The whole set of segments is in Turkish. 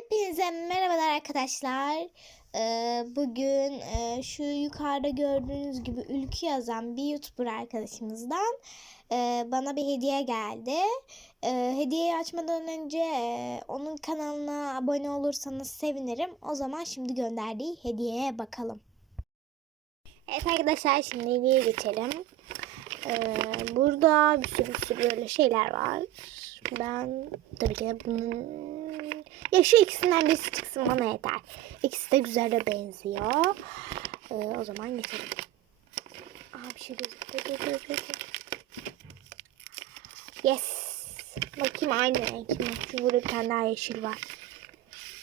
Hepinize merhabalar arkadaşlar. Ee, bugün e, şu yukarıda gördüğünüz gibi Ülkü yazan bir YouTuber arkadaşımızdan e, bana bir hediye geldi. E, hediyeyi açmadan önce e, onun kanalına abone olursanız sevinirim. O zaman şimdi gönderdiği hediyeye bakalım. Evet arkadaşlar şimdi hediyeye geçelim. Ee, burada bir sürü bir sürü böyle şeyler var. Ben tabii ki de bunun ya şu ikisinden birisi çıksın bana yeter. İkisi de güzel de benziyor. Ee, o zaman geçelim. Aa bir şey dur. Yes. Bakayım aynı renk mi? Çünkü burada bir tane daha yeşil var.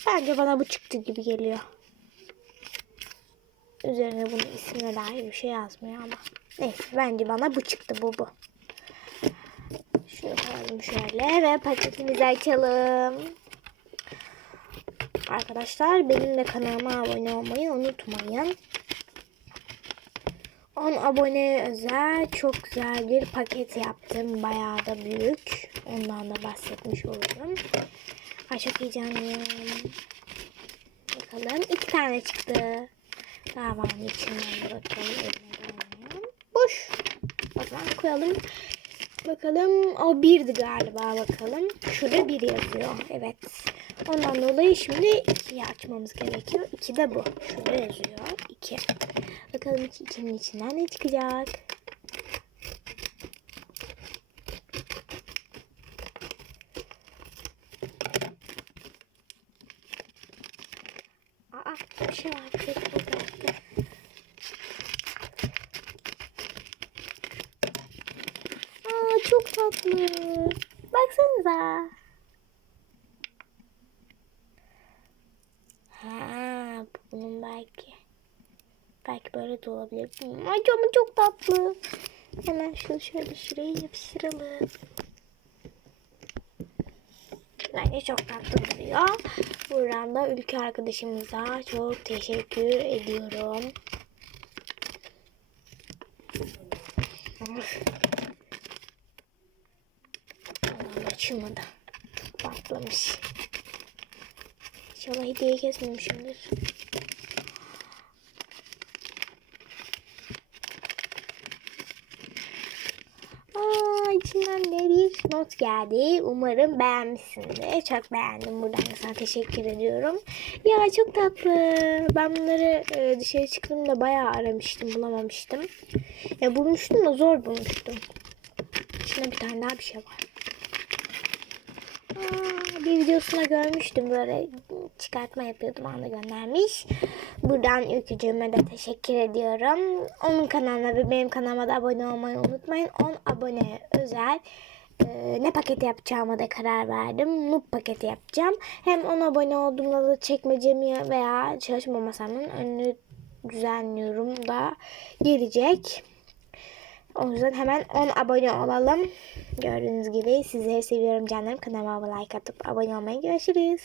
Bence bana bu çıktı gibi geliyor. Üzerine bunun ismine dair bir şey yazmıyor ama. Neyse bence bana bu çıktı bu bu. Şunu koyalım şöyle ve paketimizi açalım. Arkadaşlar benim de kanalıma abone olmayı unutmayın. 10 aboneye özel çok güzel bir paket yaptım. Bayağı da büyük. Ondan da bahsetmiş olurum. Ay çok heyecanlıyım. Bakalım. iki tane çıktı. Daha var mı içinden de bakalım. Boş. O zaman koyalım. Bakalım. O birdi galiba bakalım. Şurada bir yazıyor. Evet. Ondan dolayı şimdi ikiyi açmamız gerekiyor. İki de bu. Şurada yazıyor. İki. Bakalım iki, ikinin içinden ne çıkacak. Aa bir şey var. Bir şey var. Aa çok tatlı. Baksanıza. Ha, bunun belki. Belki böyle de olabilir. Hmm, Ay ama çok tatlı. Hemen şunu şöyle şuraya yapıştıralım. Bence çok tatlı duruyor. Buradan da ülke arkadaşımıza çok teşekkür ediyorum. Açılmadı. Patlamış. İnşallah hediyeyi kesmemişimdir. İçinden de bir not geldi. Umarım beğenmişsindir. Çok beğendim. Buradan da sana teşekkür ediyorum. Ya çok tatlı. Ben bunları e, dışarı çıktığımda bayağı aramıştım. Bulamamıştım. Ya bulmuştum da zor bulmuştum. İçinde bir tane daha bir şey var. Bir videosuna görmüştüm böyle çıkartma yapıyordum anda göndermiş. Buradan ülkücüğüme de teşekkür ediyorum. Onun kanalına ve benim kanalıma da abone olmayı unutmayın. 10 abone özel e, ne paketi yapacağıma da karar verdim. Noob paketi yapacağım. Hem 10 abone olduğumda da çekmecemi veya çalışma masamın önünü düzenliyorum da gelecek. O yüzden hemen 10 abone olalım. Gördüğünüz gibi sizleri seviyorum canlarım. Kanalıma like atıp abone olmayı görüşürüz.